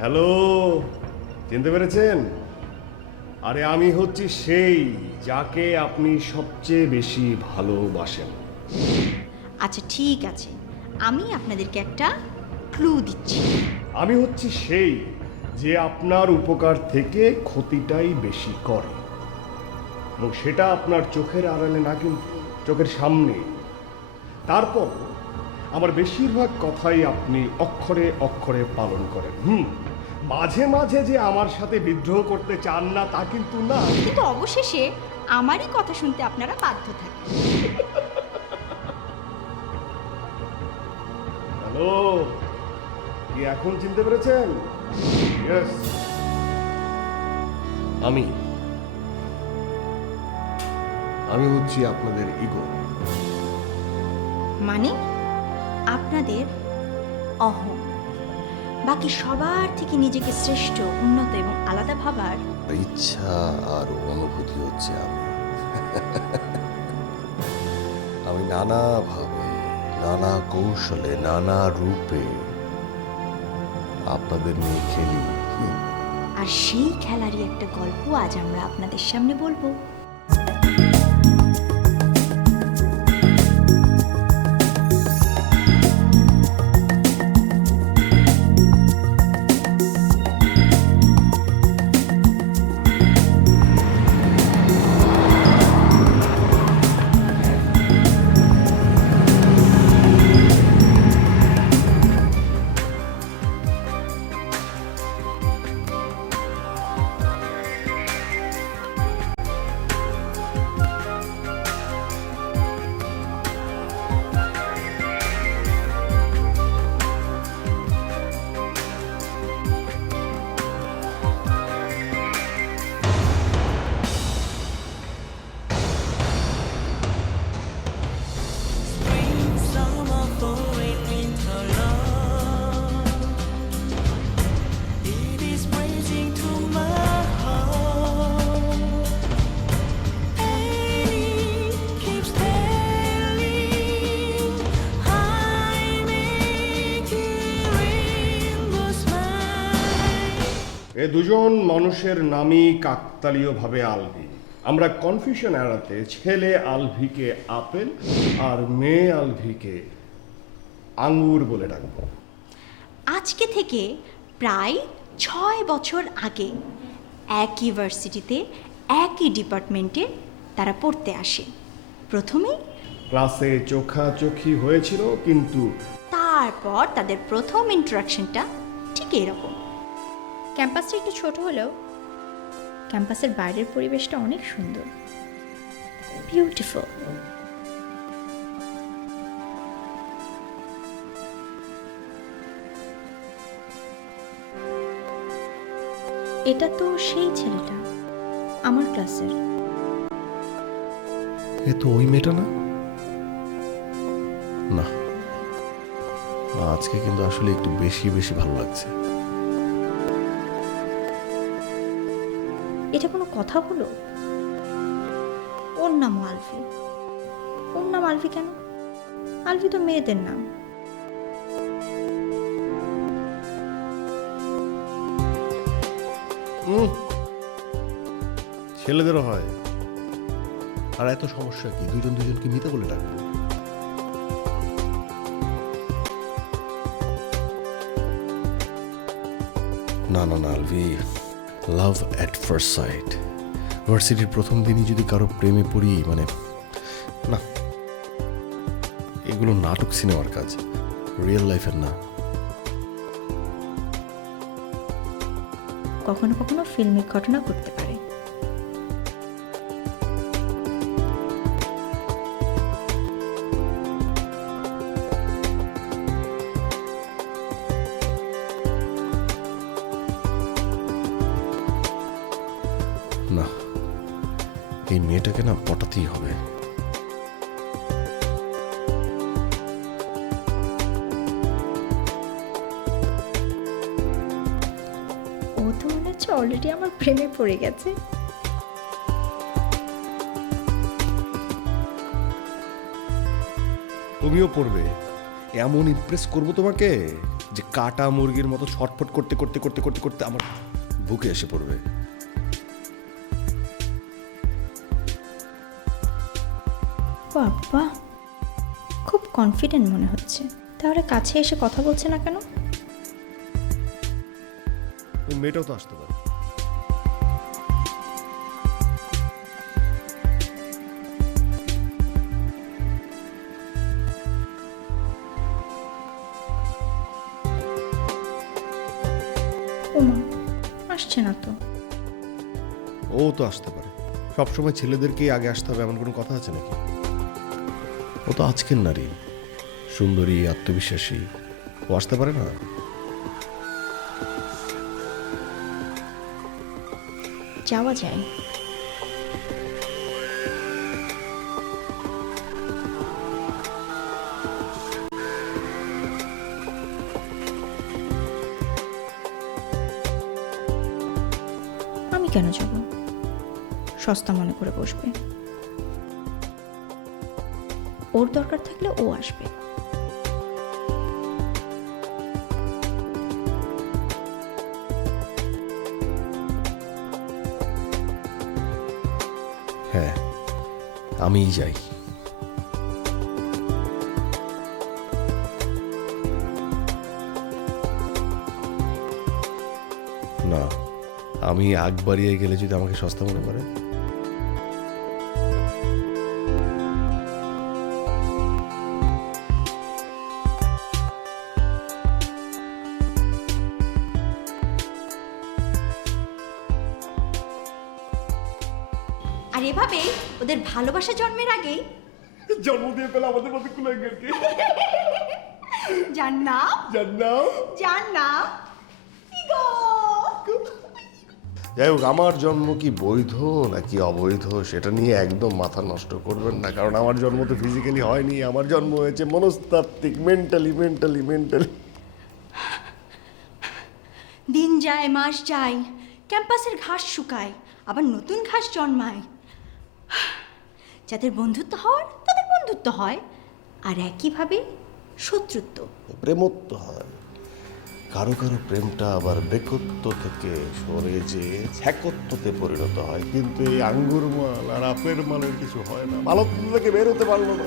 Hello, চিনতে পেরেছেন? আরে আমি হচ্ছি সেই যাকে আপনি সবচেয়ে বেশি ভালোবাসেন। আচ্ছা ঠিক আছে, আমি আপনাদেরকে একটা ক্লু দিচ্ছি। আমি হচ্ছি সেই যে আপনার উপকার থেকে ক্ষতিটাই বেশি করে, এবং সেটা আপনার চোখের আড়ালে না, কিন্তু চোখের সামনে। তারপর আমার বেশিরভাগ কথাই আপনি অক্ষরে অক্ষরে পালন করেন। মাঝে মাঝে যে আমার সাথে বিদ্রোহ করতে চান না তা কিন্তু না, কিন্তু অবশেষে আমারই কথা শুনতে আপনারা বাধ্য থাকেন। হ্যালো, কি এখন চিনতে পেরেছেন? ইয়েস, আমি আমি হচ্ছি আপনাদের ইগো। মানে আপনাদের অহং, বাকি সবার থেকে নিজেকে শ্রেষ্ঠ, উন্নত এবং আলাদা ভাবার ইচ্ছা আর অনুভূতি হচ্ছে আমি নানাভাবে, নানা কৌশলে, নানা রূপে আপনাদের নিয়ে খেলি। আর সেই খেলারই একটা গল্প আজ আমরা আপনাদের সামনে বলবো। এ দুজন মানুষের নামই কাকতালীয়ভাবে আলভি। আমরা কনফিউশন এড়াতে ছেলে আলভিকে আপেল আর মেয়ে আলভিকে আঙ্গুর বলে ডাকবো। আজকে থেকে প্রায় 6 বছর আগে একই ভার্সিটিতে, একই ডিপার্টমেন্টে তারা পড়তে আসে। প্রথমে ক্লাসে চোখাচোখি হয়েছিল, কিন্তু তারপর তাদের প্রথম ইন্টারাকশনটা ঠিক এরকম। ক্যাম্পাসটা একটু ছোট হলেও ক্যাম্পাসের বাইরের পরিবেশটা অনেক সুন্দর, বিউটিফুল। এটা তো সেই ছেলেটা আমার ক্লাসের। এ তো ওই মেয়েটা না? না, আজকে কিন্তু আসলে একটু বেশি বেশি ভালো লাগছে। এটা কোনো কথা হলো? ওর নাম আলভি। ওর নাম আলভি কেন? আলভি তো মেয়েদের নাম। ছেলেদেরও হয়। আর এত সমস্যা কি? দুজন দুজনকে মিতা বলে ডাকবো। না না না আলভি, লাভ অ্যাট ফার্স্ট সাইট। ভার্সিটির প্রথম দিনই যদি কারো প্রেমে পড়ি, মানে না, এগুলো নাটক সিনেমার কাজ, রিয়েল লাইফের না। কখনো কখনো ফিল্মিক ঘটনা ঘটতে পারে। না, এই মেয়েটাকে না পটাতেই হবে। ও তো মনে হচ্ছে অলরেডি আমার প্রেমে পড়ে গেছে। তুমিও পড়বে, এমন ইমপ্রেস করব তোমাকে যে কাটা মুরগির মতো ছটফট করতে করতে করতে করতে করতে আমার বুকে এসে পড়বে। বাবা, খুব কনফিডেন্ট মনে হচ্ছে। তাহলে কাছে এসে কথা বলছে না কেন? ওই মেয়েটাও তো আসতে পারে। ওমা, আসছে না তো। ও তো আসতে পারে। সবসময় ছেলেদেরকেই আগে আসতে হবে এমন কোনো কথা আছে নাকি? ও তো আজকের নারী, সুন্দরী, আত্মবিশ্বাসী। ও আসতে পারে না? যাওয়া যায়। আমি কেন যাব? সস্তা মনে করে বসবে। ওর দরকার থাকলে ও আসবে। হ্যাঁ, আমিই যাই। না, আমি আগ বাড়িয়ে গেলে যদি আমাকে সস্তা মনে করে। আর এভাবে ওদের ভালোবাসা জন্মের আগেই জন্ম দিয়ে পেলে আমাদের মধ্যে কুলাঙ্গারকে। যার নাম কি গো? যাই হোক, আমার জন্ম কি বৈধ নাকি অবৈধ সেটা নিয়ে একদম মাথা নষ্ট করবেন না, কারণ আমার জন্ম তো ফিজিক্যালি হয়নি। আমার জন্ম হয়েছে মনস্তাত্ত্বিক, মেন্টালি। দিন যায়, মাস যায়, ক্যাম্পাসের ঘাস শুকায়, আবার নতুন ঘাস জন্মায়। যাদের বন্ধুত্ব হওয়ার তাদের বন্ধুত্ব হয়, আর একইভাবে শত্রুত্ব। প্রেমত্ব হয়। কারো কারো প্রেমটা আবার বেকত্ব থেকে সরে যে ছ্যাকত্বতে পরিণত হয়, কিন্তু এই আঙ্গুর মাল আর আপের মালের কিছু হয় না। মালত্ব থেকে বের হতে পারলো না।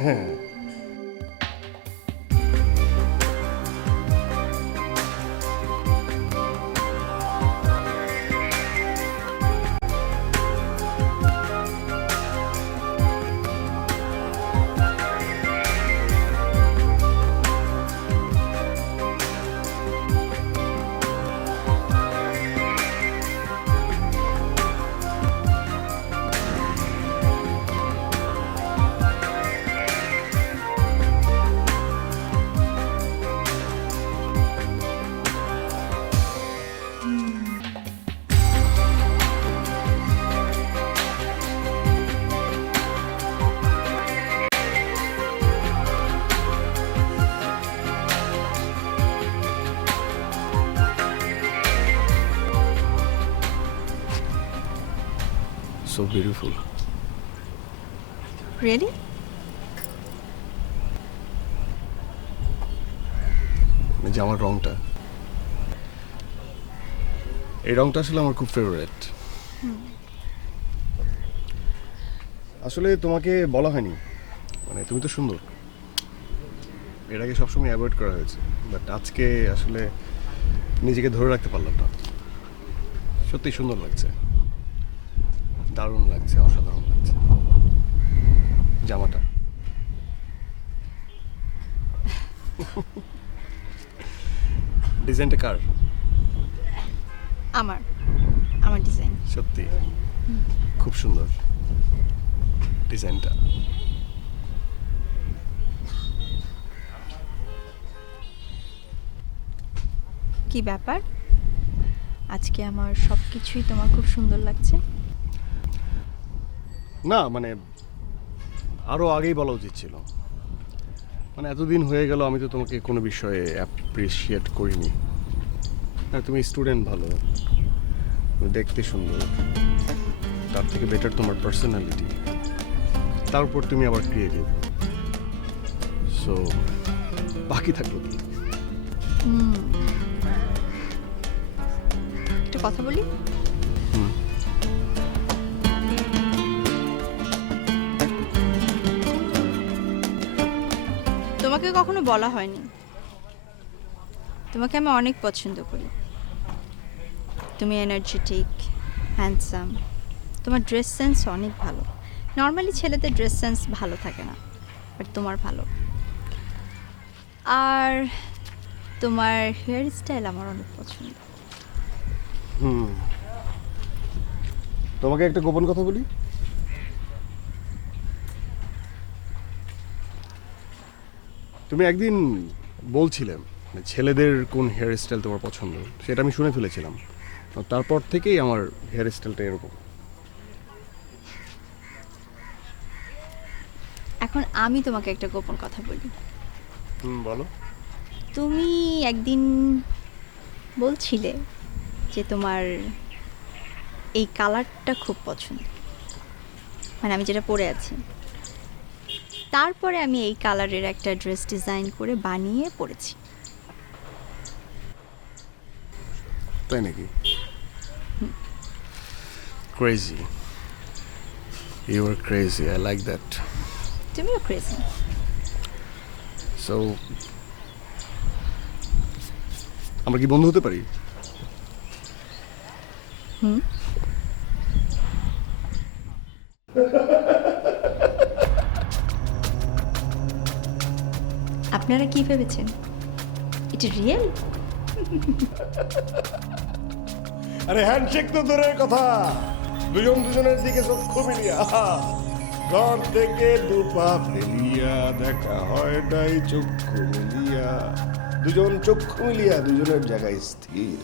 হ্যাঁ, so beautiful. রিয়েলি? যে আমার রংটা, এই রংটা আসলে আমার খুব ফেভারিট। আসলে তোমাকে বলা হয়নি, মানে তুমি তো সুন্দর। এর আগে সবসময় অ্যাভয়েড করা হয়েছে, বাট আজকে আসলে নিজেকে ধরে রাখতে পারলাম না। সত্যি সুন্দর লাগছে, দারুণ লাগছে, অসাধারণ লাগছে জামাটা। ডিজাইনটা কার? আমার ডিজাইন। সত্যি খুব সুন্দর ডিজাইনটা। কি ব্যাপার, আজকে আমার সব কিছুই তোমার খুব সুন্দর লাগছে? না, মানে আরো আগেই বলা উচিত ছিল। মানে এতদিন হয়ে গেল আমি তো তোমাকে কোনো বিষয়ে অ্যাপ্রিসিয়েট করিনি। হ্যাঁ, তুমি স্টুডেন্ট ভালো, তুমি দেখতে সুন্দর, তার থেকে বেটার তোমার পার্সোনালিটি, তার উপর তুমি আবার ক্রিয়েটিভ। সো বাকি থাকলো কি? একটা কথা বলি, তোমাকে কখনো বলা হয়নি, তোমাকে আমি অনেক পছন্দ করি। তুমি এনার্জেটিক, হ্যান্ডসাম, তোমার ড্রেস সেন্স অনেক ভালো। নর্মালি ছেলেদের ড্রেস সেন্স ভালো থাকে না, বাট তোমার ভালো। আর তোমার হেয়ার স্টাইল আমার অনেক পছন্দ। তোমাকে একটা গোপন কথা বলি, তুমি একদিন বলছিলে ছেলেদের কোন হেয়ার স্টাইল তোমার পছন্দ, সেটা আমি শুনে ফেলেছিলাম। তারপর থেকেই আমার হেয়ার স্টাইলটা এরকম। এখন আমি তোমাকে একটা গোপন কথা বলি। বলো। তুমি একদিন বলছিলে যে তোমার এই কালারটা খুব পছন্দ, মানে আমি যেটা পরে আছি। তারপরে আমি এই কালারের একটা ড্রেস ডিজাইন করে বানিয়ে পরেছি। তাই নাকি? Crazy, you are crazy, I like that. তুমিও ক্রেজি। সো আমরা কি বন্ধু হতে পারি? আপনারা কি ভেবেছেন, এটা রিয়েল? আরে হ্যান্ডশেক তো দূরের কথা, দুজন দুজনের দিকে চক্ষু মিলিয়া, ঘর থেকে দুপা ফেলিয়া দেখা হয় নাই চক্ষু মিলিয়া, দুজন চক্ষু মিলিয়া দুজনের জায়গায় স্থির।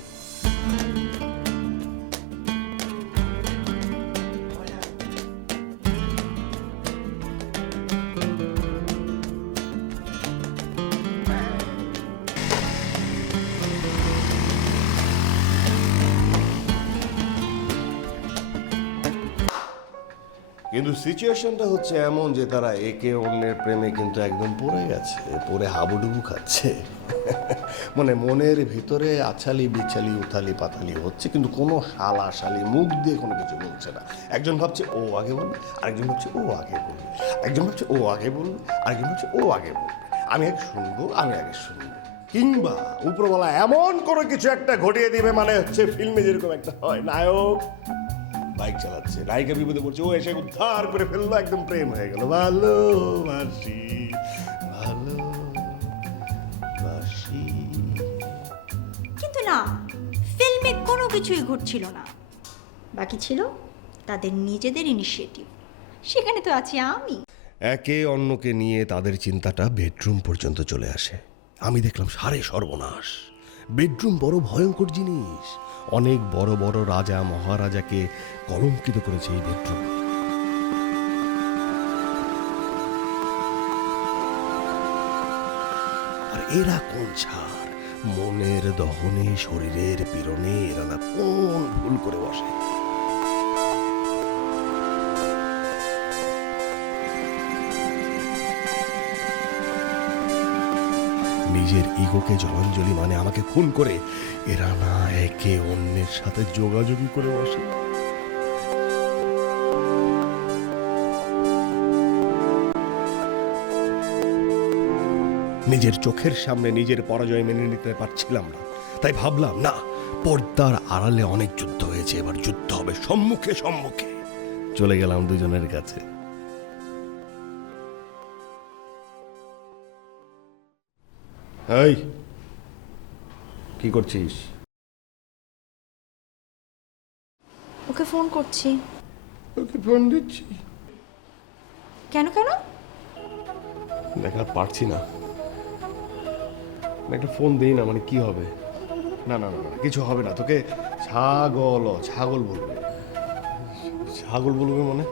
কিন্তু সিচুয়েশনটা হচ্ছে এমন যে তারা একে অন্যের প্রেমে কিন্তু একদম পড়ে গেছে, পড়ে হাবুডুবু খাচ্ছে। মানে মনের ভিতরে আছালি বিছালি উথালি পাতালি হচ্ছে, কিন্তু কোনো শালা শালি মুখ দিয়ে কোনো কিছু বলছে না। একজন ভাবছে ও আগে বলবে, আরেকজন ভাবছে ও আগে বলবে, একজন ভাবছে ও আগে বলবে, আরেকজন ভাবছে ও আগে বলবে, আমি আগে শুনবো, আমি আগে শুনবো। কিংবা উপরওয়ালা এমন কোনো কিছু একটা ঘটিয়ে দিবে, মানে হচ্ছে ফিল্মে যেরকম একটা হয়, নায়ক বাইক চালাচ্ছে, নায়িকা বিপদে পড়ছে, ও এসে উদ্ধার করে ফেললো, একদম প্রেম হয়ে গেল। ভালোবাসি ভালোবাসি। কিন্তু না, ফিল্মে কোনো কিছুই ঘটছিল না, বাকি ছিল তাদের নিজেদের ইনিশিয়েটিভ। সেখানে তো আছি আমি। একে অন্যকে নিয়ে তাদের চিন্তাটা বেডরুম পর্যন্ত চলে আসে। আমি দেখলাম সারে সর্বনাশ। বেডরুম বড় ভয়ঙ্কর জিনিস, অনেক বড় বড় রাজা মহারাজাকে কলঙ্কিত করেছে এই বেডরুম। আর এরা কোন ছাড়, মনের দহনে শরীরের পীড়নে এরা না কোন ভুল করে বসে। নিজের ইগোকে জলাঞ্জলি মানে আমাকে খুন করে এরা না একে অন্যের সাথে যোগাযোগই করে বসে। নিজের চোখের সামনে নিজের পরাজয় মেনে নিতে পারছিলাম না, তাই ভাবলাম না, পর্দার আড়ালে অনেক যুদ্ধ হয়েছে, এবার যুদ্ধ হবে সম্মুখে সম্মুখে। চলে গেলাম দুজনের কাছে। এই কি করছিস? ওকে ফোন করছি। ওকে ফোন দিচ্ছি? কেন কেন? দেখা পারছি না, একটা ফোন দেই না, মানে কি হবে? না না না না, কিছু হবে না, তোকে ছাগল বলবে। ছাগল বলবে মানে?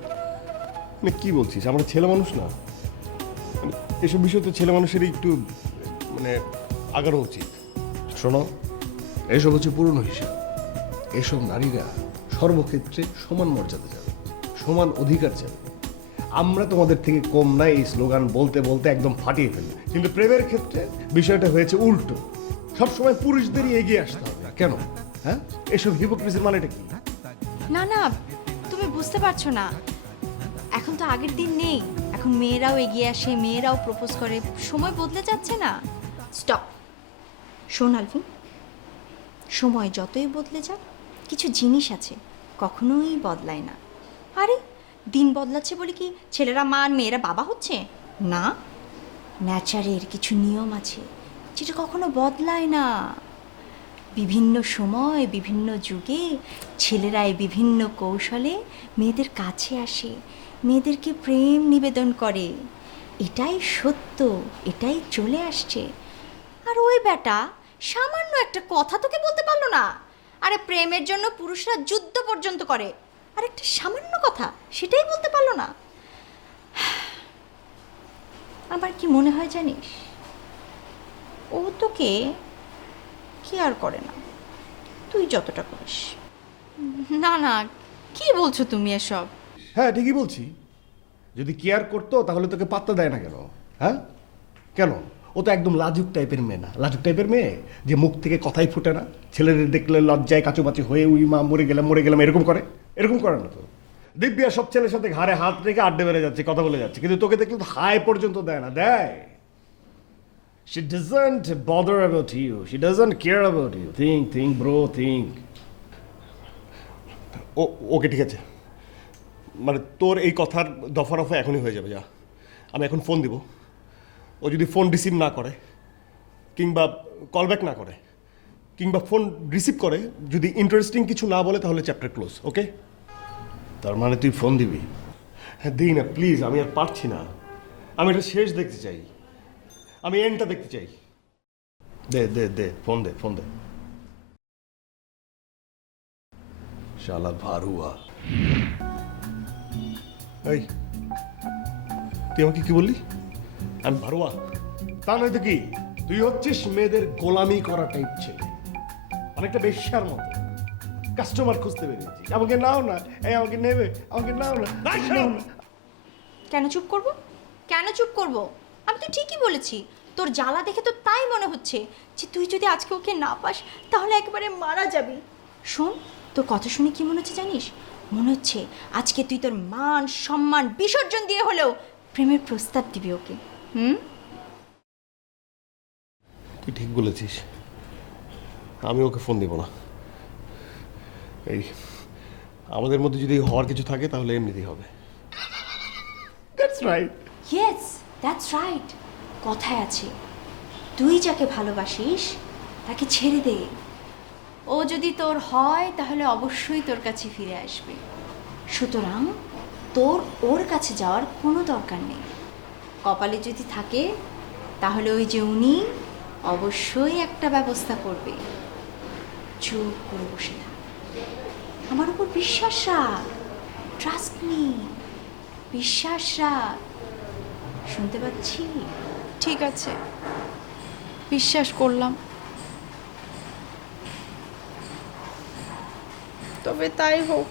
মানে কি বলছিস? আমরা ছেলে মানুষ না? মানে এসব বিষয় তো ছেলে মানুষেরই একটু মানে আগানো উচিত। শোনো, এসব হচ্ছে পুরনো হিসাব। এসব নারীরা সর্বক্ষেত্রে সমান মর্যাদা যাবে, সমান অধিকার যাবে। আমরা তোমাদের থেকে কম নাই এই স্লোগান বলতে বলতে একদম ফাটিয়ে ফেলি, কিন্তু প্রেমের ক্ষেত্রে বিষয়টা হয়েছে উল্টো। সবসময় পুরুষদেরই এগিয়ে আসতে হবে কেন? হ্যাঁ, এসব হিপোক্রেসির মানেটা কি? না না, তুমি বুঝতে পারছো না, এখন তো আগের দিন নেই। এখন মেয়েরাও এগিয়ে আসে, মেয়েরাও প্রপোজ করে, সময় বদলে যাচ্ছে না। স্টপ। শোন আলভিন, সময় যতই বদলে যাক, কিছু জিনিস আছে কখনোই বদলায় না। আরে দিন বদলাচ্ছে বলে কি ছেলেরা মা আর মেয়েরা বাবা হচ্ছে না? ন্যাচারের কিছু নিয়ম আছে যেটা কখনো বদলায় না। বিভিন্ন সময় বিভিন্ন যুগে ছেলেরাই বিভিন্ন কৌশলে মেয়েদের কাছে আসে, মেয়েদেরকে প্রেম নিবেদন করে। এটাই সত্য, এটাই চলে আসছে। আর ওই বেটা সামান্য একটা কথা তোকে বলতে পারলো না? আরে প্রেমের জন্য পুরুষরা যুদ্ধ পর্যন্ত করে, আর একটা সামান্য কথা সেটাই বলতে পারলো না। আমার কি মনে হয় জানিস, ও তোকে কেয়ার করে না, তুই যতটা করিস। না না, কি বলছো তুমি এসব? হ্যাঁ, ঠিকই বলছি। যদি কেয়ার করতো তাহলে তোকে পাত্তা দেয় না কেন? হ্যাঁ, কেন? ও তো একদম লাজুক টাইপের মেয়ে না? লাজুক টাইপের মেয়ে যে মুখ থেকে কথাই ফুটে না, ছেলেদের দেখলে লজ্জায় কাচুমাচু হয়ে উই মা মরে গেলাম এরকম করে? এরকম করে না তো। দিব্যা সব ছেলের সাথে ঘাড়ে হাত রেখে আড্ডে বেড়ে যাচ্ছে, কথা বলে যাচ্ছে, কিন্তু তোকে দেখলে তো হাই পর্যন্ত দেয় না। দেয়? She doesn't bother about you. She doesn't care about you. Think bro, think. ওকে, ঠিক আছে, মানে তোর এই কথার দফা রফা এখনই হয়ে যাবে। যা, আমি এখন ফোন দিব। ও যদি ফোন রিসিভ না করে, কিংবা কল ব্যাক না করে, কিংবা ফোন রিসিভ করে যদি ইন্টারেস্টিং কিছু না বলে, তাহলে চ্যাপ্টার ক্লোজ। ওকে? তার মানে তুই ফোন দিবি? হ্যাঁ, দিই না প্লিজ, আমি আর পারছি না। আমি এটা শেষ দেখতে চাই, আমি এন্ডটা দেখতে চাই। দে ফোন দে। শালা ভারুয়া। এই, তুই আমাকে কি বললি? আমি ভারুয়া? তা নয়তো কি? তুই হচ্ছিস মেয়েদের গোলামি করা টাইপ ছেলে, অনেকটা বেশ্যার মতো। কাস্টমার খুঁজতে বেরিয়েছিস, আমাকে নাও না, এই আমাকে নেবে, আমাকে নাও না, নাও না। কেন চুপ করব? কেন চুপ করব? আমি তো ঠিকই বলেছি। তোর জ্বালা দেখে তো তাই মনে হচ্ছে যে তুই যদি আজকে ওকে না পাস তাহলে একেবারে মারা যাবি। শোন, তোর কথা শুনে কি মনে হচ্ছে জানিস? মনে হচ্ছে আজকে তুই তোর মান সম্মান বিসর্জন দিয়ে হলেও প্রেমের প্রস্তাব দিবি ওকে। তুই ঠিক বলেছিস, আমি ওকে ফোন দেব না। এই আমাদের মধ্যে যদি হওয়ার কিছু থাকে তাহলে এমনিতেই হবে। That's right. Yes, that's right. কথায় আছে, তুই যাকে ভালোবাসিস তাকে ছেড়ে দে। ও যদি তোর হয় তাহলে অবশ্যই তোর কাছে ফিরে আসবে। সুতরাং তোর ওর কাছে যাওয়ার কোনো দরকার নেই। কপালে যদি থাকে তাহলে ওই যে উনি অবশ্যই একটা ব্যবস্থা করবে। চুপ করে বসে থাক, আমার উপর বিশ্বাস রাখ। ট্রাস্ট মি, বিশ্বাস রাখ। শুনতে পাচ্ছি? ঠিক আছে, বিশ্বাস করলাম, তবে তাই হোক।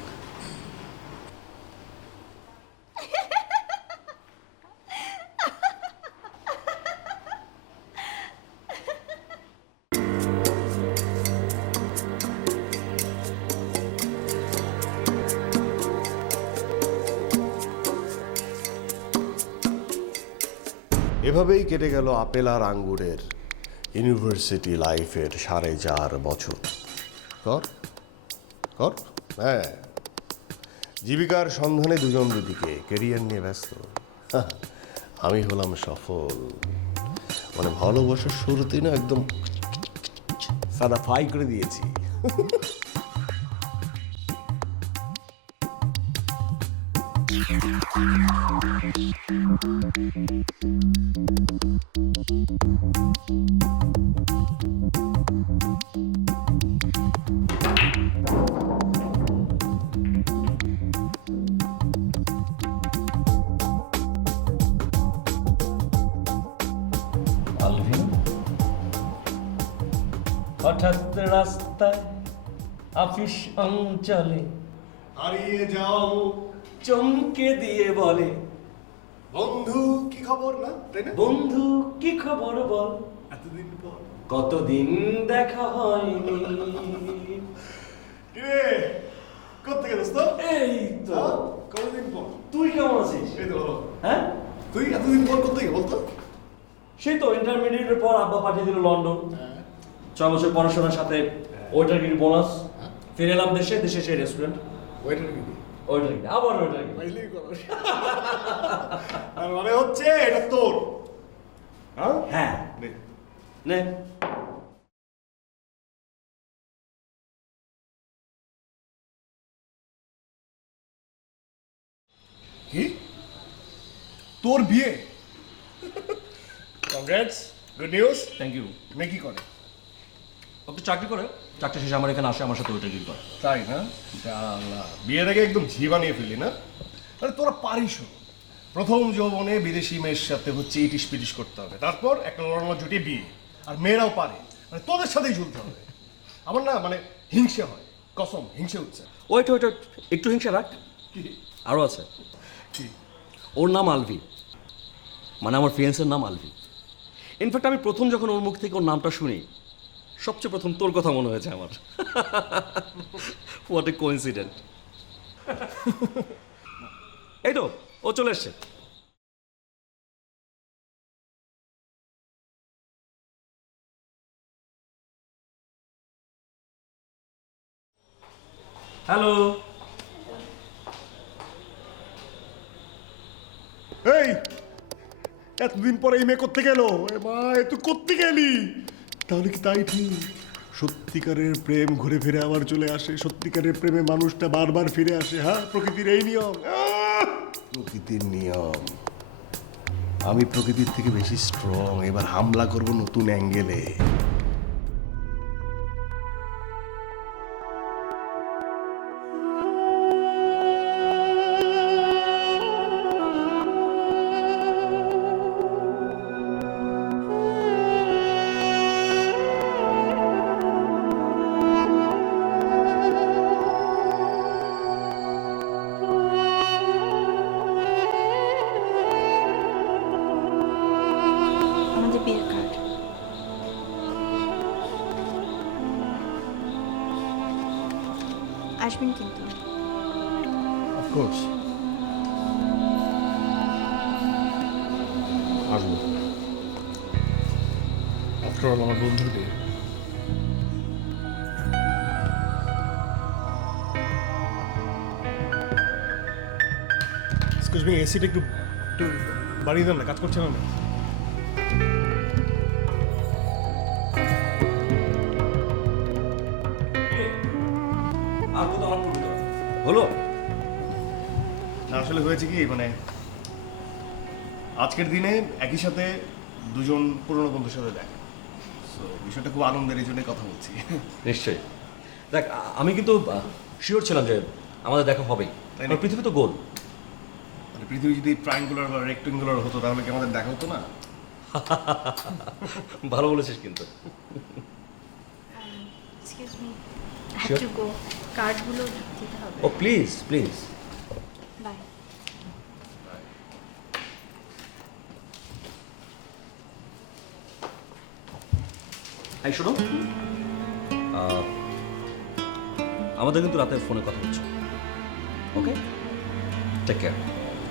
এভাবেই কেটে গেল আপেল আর আঙ্গুরের ইউনিভার্সিটি লাইফের 4.5 বছর। কর হ্যাঁ, জীবিকার সন্ধানে দুজন দুদিকে, কেরিয়ার নিয়ে ব্যস্ত। আমি হলাম সফল। মানে ভালোবাসার শুরুতেই না একদম সাদা ফাই করে দিয়েছি। আলভিন, হঠাৎ রাস্তায় অফিস অঞ্চলে হারিয়ে যাও, চমকে দিয়ে বলে, বন্ধু কি খবর না তাই না? বন্ধু কি খবর বল, এতদিন পর কতদিন দেখা হয়নি। কিরে কোত্থেকে দোস্ত? এই তো। হ্যাঁ? কতদিন পর? তুই কেমন আছিস? এই তো ভালো। হ্যাঁ, তুই এতদিন পর কোত্থেকে বলতো? সেই তো ইন্টারমিডিয়েটের পর আব্বা পাঠিয়ে দিল লন্ডন। 6 বছর পড়াশোনার সাথে ওয়েটারগিরি বোনাস। ফিরে এলাম দেশে, দেশে সেই রেস্টুরেন্ট ওয়েটার কি? ওয়েটারগিরি, আবার ওয়েটারগিরি। পাইলেই করো। আর মানে হচ্ছে এটা তোর। হ্যাঁ? হ্যাঁ, নে। নে। কি? তোর বিয়ে? Congrats, good news. Thank you. মেয়ে কি করে? ও তো চাকরি করে, চাকরি শেষে আমার এখানে আসে, আমার সাথে ওয়েটারগিরি করে। তাই না? জালা, বিয়েটাকে একদম ঝি বানিয়ে ফেললি না? আরে তোরা পারিস ও। প্রথম যৌবনে বিদেশি মেয়ের সাথে হচ্ছে ইটিস পিটিস করতে হবে, তারপর একটা লড়ানো জুটিয়ে বিয়ে। আর মেয়েরাও পারে, মানে তোদের সাথেই ঝুলতে হবে। আমার না মানে হিংসে হয়, কসম হিংসে হচ্ছে। ওয়েট ওয়েট ওয়েট, একটু হিংসা রাখ, কি? আরও আছে। কি? ওর নাম আলভি, মানে আমার ফিয়েন্সের নাম আলভি। ইনফ্যাক্ট আমি প্রথম যখন ওর মুখ থেকে ওর নামটা শুনি, সবচেয়ে প্রথম তোর কথা মনে হয়েছে আমার। What a coincident. এই তো ও চলে এসছে। হ্যালো। এই এতদিন পরে এই মেয়ে করতে গেল, এ মা এ তুই করতে গেলি? তাহলে কি তাই ঠিক? সত্যিকারের প্রেম ঘুরে ফিরে আবার চলে আসে, সত্যিকারের প্রেমে মানুষটা বারবার ফিরে আসে। হ্যাঁ, প্রকৃতির এই নিয়ম। প্রকৃতির নিয়ম। আমি প্রকৃতির থেকে বেশি স্ট্রং, এবার হামলা করব নতুন অ্যাঙ্গেলে। আমাদের বিয়ের কার্ড। আসবেন কিন্তু। অফকোর্স আসবো। আফটার অল আমার বন্ধুর বিয়ে। এক্সকিউজ মি, এসিটা একটু একটু বাড়িয়ে দেন না, কাজ করছে না। আর তো আমার টুকরো হলো। না আসলে হয়েছে কি মানে আজকের দিনে একই সাথে দুজন পুরনো বন্ধুর সাথে দেখা, সো বিষয়টা খুব আনন্দের, এই জন্যই কথা বলছি। নিশ্চয়ই। দেখ আমি কিন্তু শিওর ছিলাম যে আমাদের দেখা হবেই, তাই না? কারণ পৃথিবী তো গোল। মানে পৃথিবী যদি ট্রায়াঙ্গুলার বা রেক্টেঙ্গুলার হতো তাহলে কি আমাদের দেখা হতো না? ভালো বলেছিস কিন্তু। Excuse me, Sure. To go. কার্ডগুলো দিতে হবে। ও প্লিজ প্লিজ। বাই। এই শোনো, আমাদের কিন্তু রাতে ফোনে কথা হচ্ছে। Okay, take care.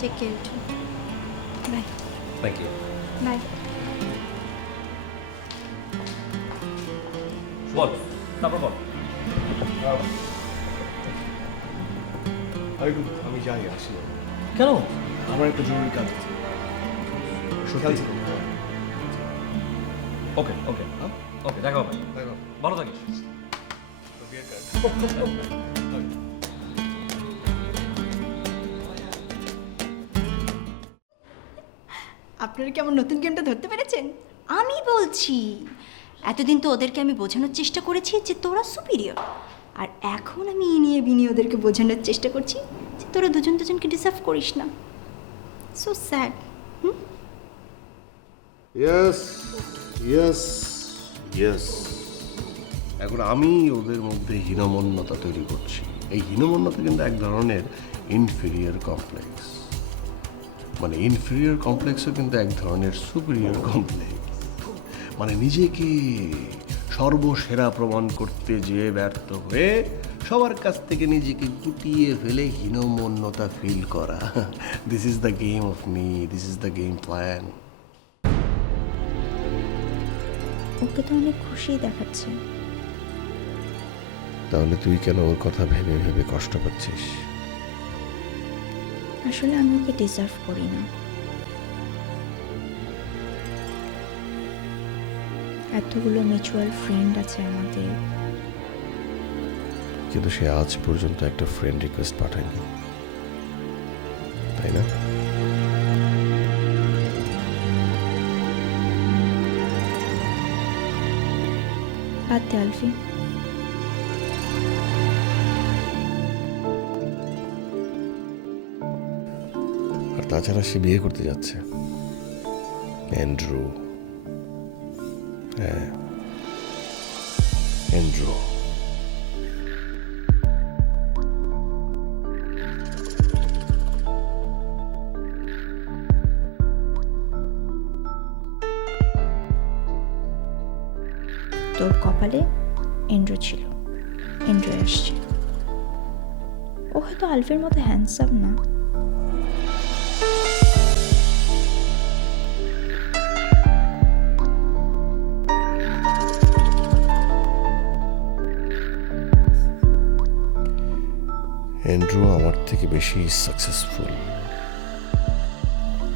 Take care too. Bye. Thank you. Bye. বল, তারপর বল। আমি যাই, আসি। কেন? আমার একটা জরুরি কাজ আছে। সত্যি? ওকে ওকে ওকে, দেখা হবে। ভালো থাকিস। আপনারা কি আমার নতুন গেমটা ধরতে পেরেছেন? আমি বলছি, এতদিন তো ওদেরকে আমি বোঝানোর চেষ্টা করেছি যে তোরা সুপিরিয়র, আর এখন আমি নিয়ে বিনিয়ে ওদেরকে বোঝানোর চেষ্টা করছি যে তোরা দুজন দুজনকে ডিসার্ভ করিস না। So sad. Yes yes yes. এখন আমি ওদের মধ্যে হীনমন্যতা তৈরি করছি। এই হীনমন্যতা কিন্তু এক ধরনের ইনফেরিয়র কমপ্লেক্স। মানে ইনফিরিয়র কমপ্লেক্সও কিন্তু এক ধরনের সুপিরিয়র কমপ্লেক্স। মানে নিজেকে সর্বসেরা প্রমাণ করতে যেয়ে ব্যর্থ হয়ে সবার কাছ থেকে নিজেকে গুটিয়ে ফেলে হীনমন্যতা ফিল করা। This is the game of me, this is the game plan. Okay তো অনেক খুশি দেখাচ্ছে। তাহলে তুই কেন ওর কথা ভেবে ভেবে কষ্ট পাচ্ছিস? আসলে আমি ওকে ডিজার্ভ করি না। এতগুলো মিউচুয়াল ফ্রেন্ড আছে আমাদের, কিন্তু সে আজ পর্যন্ত একটা ফ্রেন্ড রিকোয়েস্ট পাঠায়নি, তাই না? বাদ দে আলফি। আর তাছাড়া সে বিয়ে করতে যাচ্ছে, অ্যান্ড্রু। হ্যাঁ, অ্যান্ড্রু। তোর কপালে এন্ড্রু ছিল, এন্ড্রু আসছে। ও হয়তো আলফির মতো হ্যান্ডসাম না, অ্যান্ড্রু আমার থেকে বেশি সাকসেসফুল,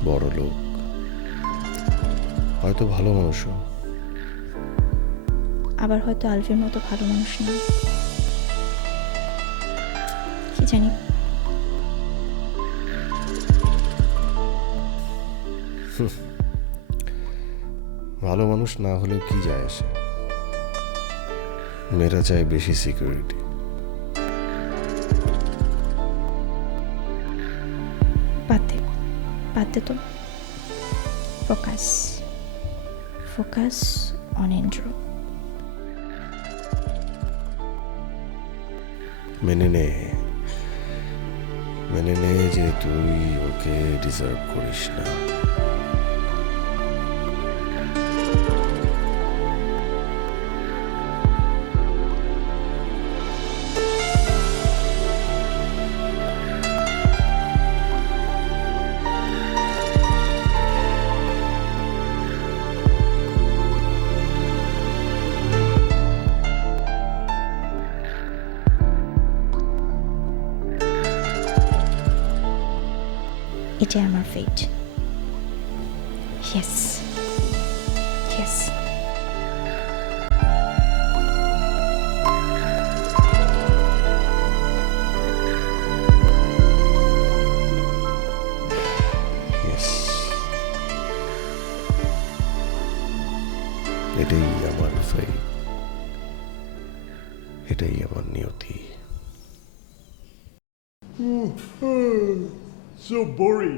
বড় লোক, হয়তো ভালো মানুষও, আবার হয়তো আলফির মতো ভালো মানুষ না, কি জানি। ভালো মানুষ না হলেও কি যায় আসে, মেয়েরা চায় বেশি সিকিউরিটি। বাদ দে তো, ফোকাস ফোকাস অন এন্ড্রু। মেনে নে যে তুই ওকে ডিজার্ভ করিস না। এটাই আমার ফেট। Yes yes. এটাই আমার ফেট, এটাই আমার নিয়তি। So boring.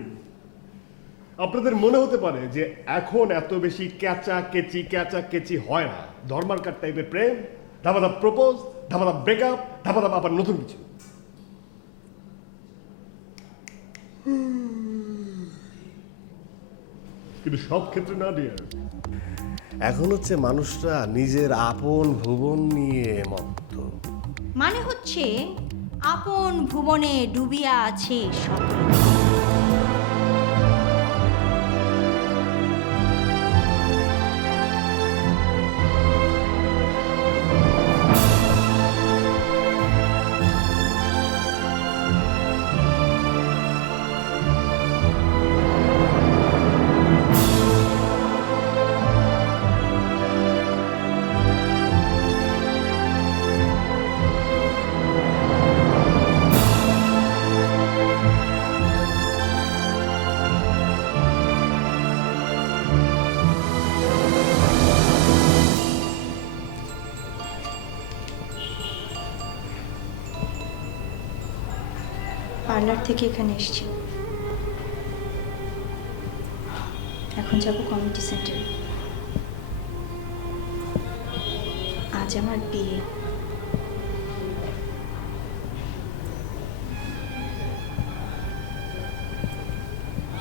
আপনাদের মনে হতে পারে যে এখন এত বেশি ক্যাচা কেচি হয় না, ধর্মারকার টাইপের প্রেম, ধাপাধাপ প্রপোজ, ধাপাধাপ ব্রেকআপ, ধাপাধাপ আবার নতুন কিছু। কিন্তু সব ক্ষেত্রে না ডিয়ার। এখন হচ্ছে মানুষরা নিজের আপন ভুবন নিয়ে মত্ত। মানে হচ্ছে আপন ভুবনে ডুবিয়া আছে সব। পার্লার থেকে এখানে এসেছি, এখন যাব কমিউনিটি সেন্টারে। আজ আমার বিয়ে।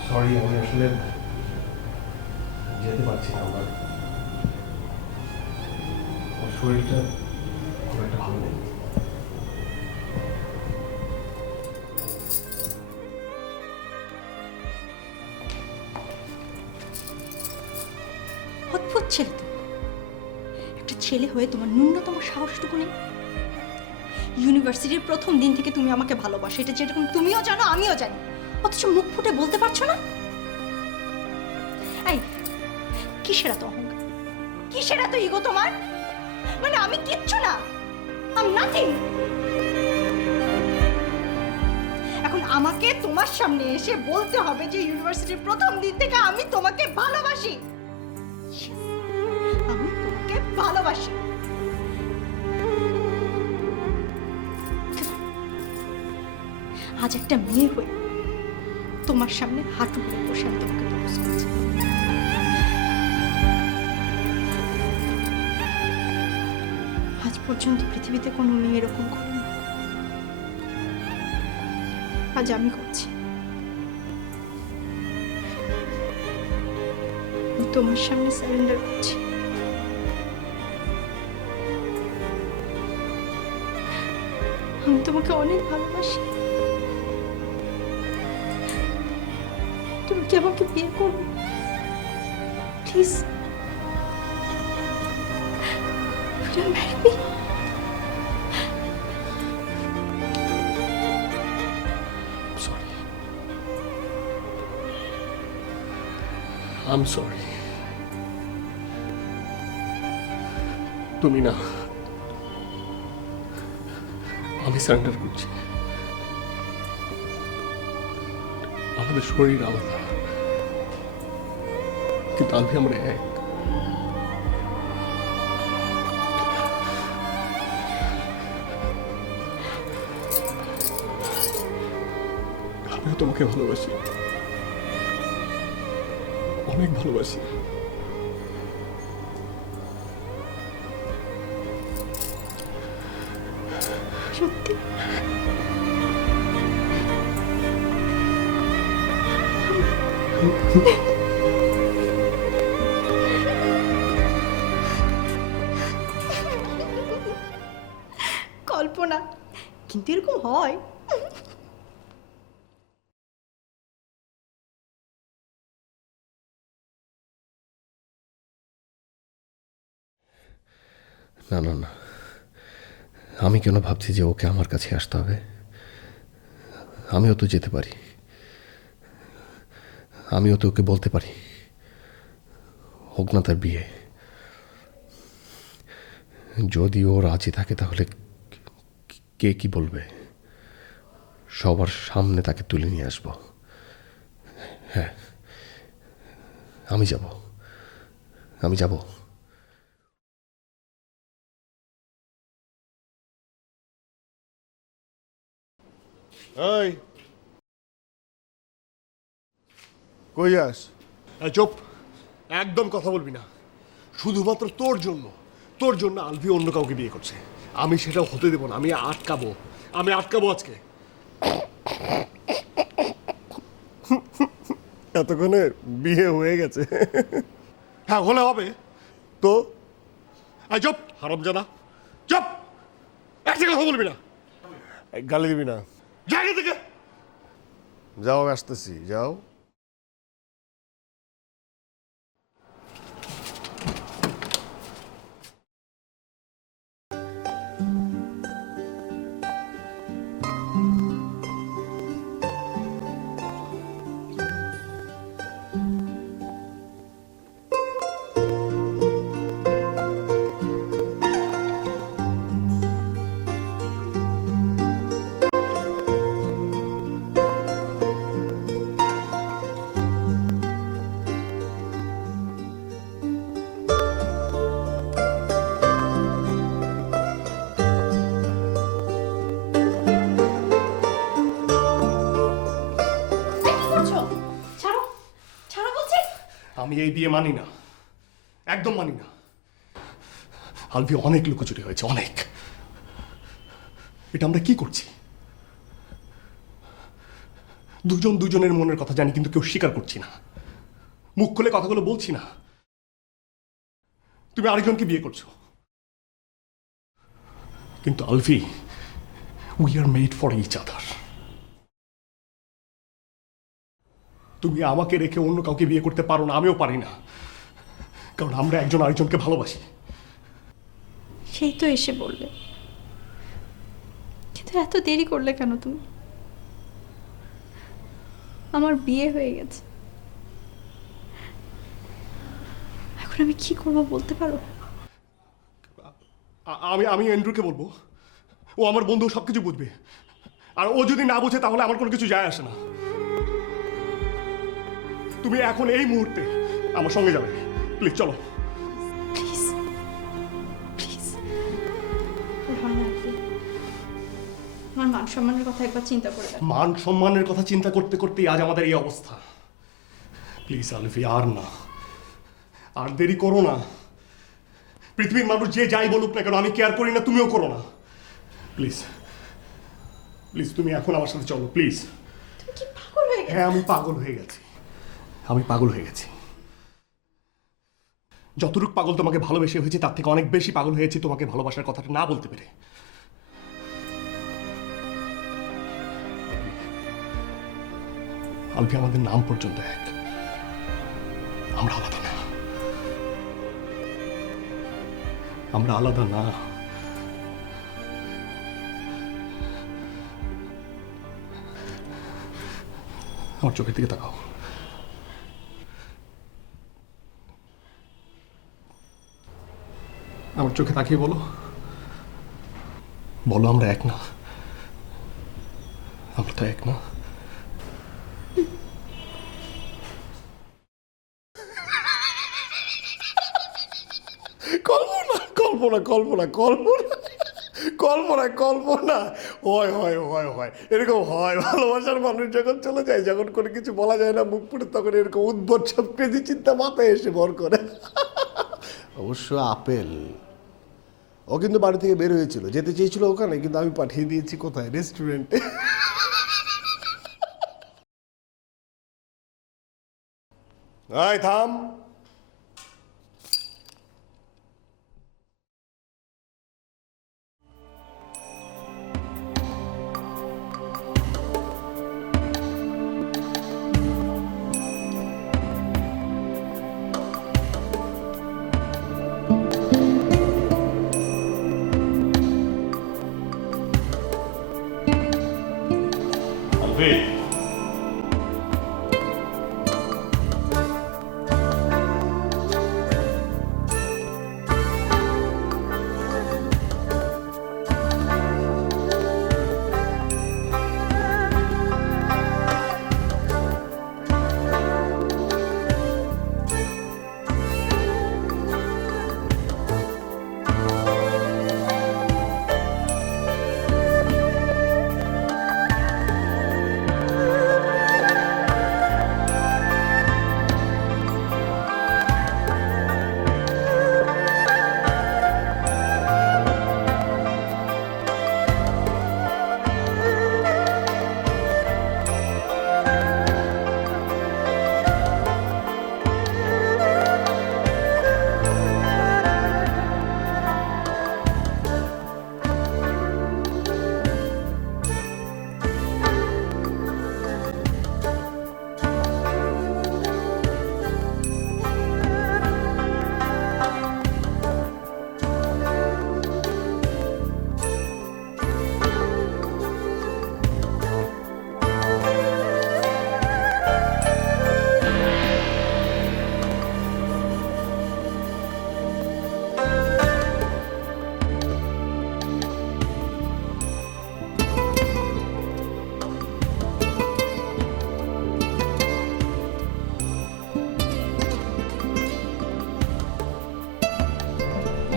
সরি সরি, আমি আসলে যেতে পারছি না। আমার শরীরটা খুব একটা ভালো নেই। অদ্ভুত ছেলে তো। একটা ছেলে হয়ে তোমার ন্যূনতম সাহসটুকু নেই। ইউনিভার্সিটির প্রথম দিন থেকে তুমি আমাকে ভালোবাসো, এটা যেরকম তুমিও জানো আমিও জানি, অথচ মুখ ফুটে বলতে পারছো না। এই কিসের এত অহংকার, কিসের এত ইগো তোমার? মানে আমি কিচ্ছু না, আমি নাথিং। এখন আমাকে তোমার সামনে এসে বলতে হবে যে ইউনিভার্সিটির প্রথম দিন থেকে আমি তোমাকে ভালোবাসি। আমি তোমাকে ভালোবাসি। আজ একটা মেয়ে হয়ে তোমার সামনে হাঁটু করে বসে আমি তোমাকে প্রপোজ করছি। আজ পর্যন্ত পৃথিবীতে কোনো মেয়ে এরকম করেনি, আজ আমি করছি। আমি তোমার সামনে সারেন্ডার করছি। আমি তোমাকে অনেক ভালোবাসি। তুমি কি আমাকে বিয়ে করবে please? Will you marry me? Sorry. I'm sorry. তুমি না, আমি সারেন্ডার করছি। আমাদের শরীর আলাদা, কিন্তু আলভি আমরা এক। আমিও তোমাকে ভালোবাসি, অনেক ভালোবাসি। সত্যি? কল্পনা, কিন্তু এরকম হয়? না না না, আমি কেন ভাবছি যে ওকে আমার কাছে আসতে হবে? আমিও তো যেতে পারি, আমিও তো ওকে বলতে পারি হোক না তার বিয়ে। যদি ও রাজি থাকে তাহলে কে কি বলবে? সবার সামনে তাকে তুলে নিয়ে আসবো। হ্যাঁ, আমি যাব, আমি যাব। এই কই যাস? চুপ, একদম কথা বলবি না। শুধুমাত্র তোর জন্য আলভি অন্য কাউকে বিয়ে করছে। আমি সেটা হতে দেবো না। আমি আটকাবো আজকে। এতক্ষণে বিয়ে হয়ে গেছে? হ্যাঁ, হলে হবে তো চুপ হারামজাদা, চুপ, একটা কথা বলবি না। গালি দিবি না? জায়গা থেকে যাও, আসতেছি, যাও। আমি এই বিয়ে মানি না, একদম মানি না। আলভি অনেক লুকোচুরি হয়েছে, অনেক। এটা আমরা কি করছি? দুজন দুজনের মনের কথা জানি, কিন্তু কেউ স্বীকার করছি না, মুখ খুলে কথাগুলো বলছি না। তুমি আরেকজনকে বিয়ে করছো, কিন্তু Alfie, we are made for each other. তুমি আমাকে রেখে অন্য কাউকে বিয়ে করতে পারো না, আমিও পারি না, কারণ আমরা একজন আরেকজনকে ভালোবাসি। সেই তো এসে বললে, কিন্তু এত দেরি করলে কেন তুমি? আমার বিয়ে হয়ে গেছে, এখন আমি কি করবো বলতে পারো? আমি আমি এন্ড্রুকে বলবো, ও আমার বন্ধু, সবকিছু বুঝবে। আর ও যদি না বুঝে তাহলে আমার কোনো কিছু যায় আসে না। তুমি এখন এই মুহূর্তে আমার সঙ্গে যাবে, প্লিজ চলো। প্লিজ প্লিজ, হয় না আন্টি। আমার মান সম্মানের কথা একবার চিন্তা করে দেখো। মান সম্মানের কথা চিন্তা করতে করতেই আজ আমাদের এই অবস্থা। প্লিজ আলফি, আর না, আর দেরি করো না। পৃথিবীর মানুষ যে যাই বলুক না কেন, আমি কেয়ার করি না, তুমিও করো না। প্লিজ প্লিজ, তুমি এখন আমার সাথে চলো, প্লিজ। তুমি কি পাগল হয়ে গেছো? হ্যাঁ, আমি পাগল হয়ে গেছি, আমি পাগল হয়ে গেছি। যতটুকু পাগল তোমাকে ভালোবেসে হয়েছে, তার থেকে অনেক বেশি পাগল হয়েছি তোমাকে ভালোবাসার কথাটা না বলতে পেরে। আলফি, আমাদের নাম পর্যন্ত এক, আমরা আলাদা না, আমরা আলাদা না। আমার চোখের দিকে তাকাও। আমার চোখে তাকিয়ে বলো, বলো আমরা এক না, আমরা তো এক না। কল্পনা কল্পনা কল্পনা কল্পনা কল্পনা কল্পনা হয় হয় হয় হয়, এরকম হয়। ভালোবাসার মানুষ যখন চলে যায়, যখন কোনো কিছু বলা যায় না মুখ ফুটে, তখন এরকম উদ্ভট সব ক্রেজি চিন্তা মাথায় এসে ভর করে। অবশ্য আপেল, ও কিন্তু বাড়ি থেকে বের হয়েছিল, যেতে চেয়েছিল ওখানে, কিন্তু আমি পাঠিয়ে দিয়েছি কোথায়, রেস্টুরেন্টে। আয় থাম। আলফি,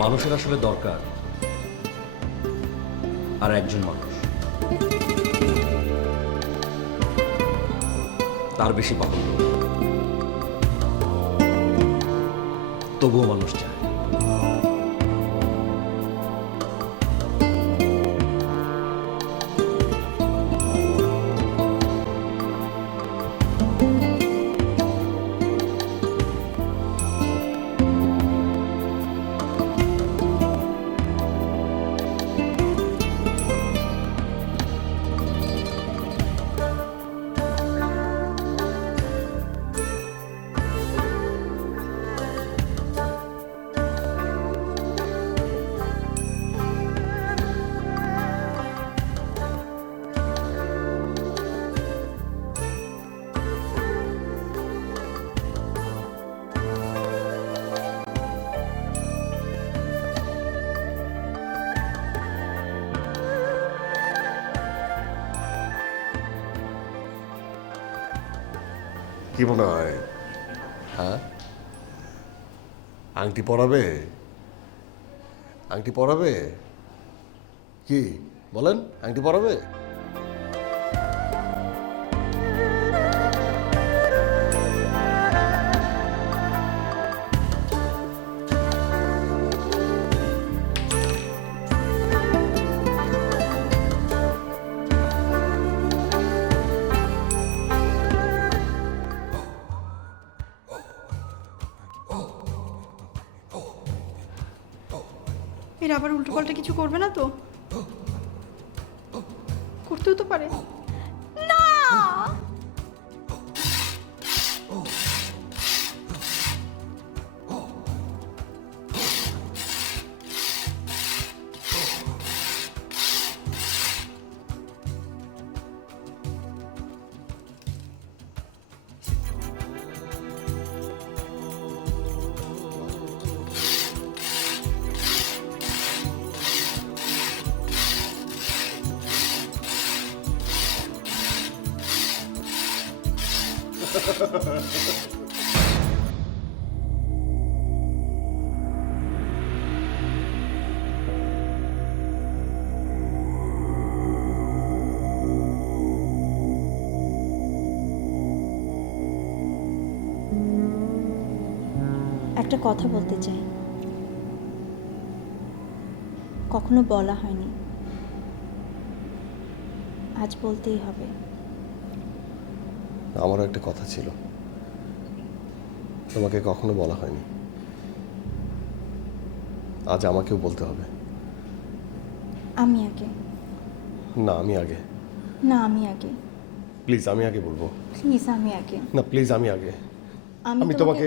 মানুষের আসলে দরকার আর একজন মানুষ, তার বেশি পাগল নয়। তবুও মানুষ চায়। কি মনে হয়? হ্যাঁ, আংটি পরাবে? আংটি পরাবে? কি বলেন, আংটি পরাবে? এর আবার উল্টোপাল্টা কিছু করবে না তো? করতেও তো পারে। না, একটা কথা বলতে চাই, কখনো বলা হয়নি, আজ বলতেই হবে। আমারও একটা কথা ছিল, তোমাকে কখনো বলা হয়নি, আজ আমাকেও বলতে হবে। আমি আগে। না, আমি আগে। না, আমি আগে। প্লিজ, আমি আগে বলবো। প্লিজ, আমি আগে। না প্লিজ, আমি আগে। আমি তোমাকে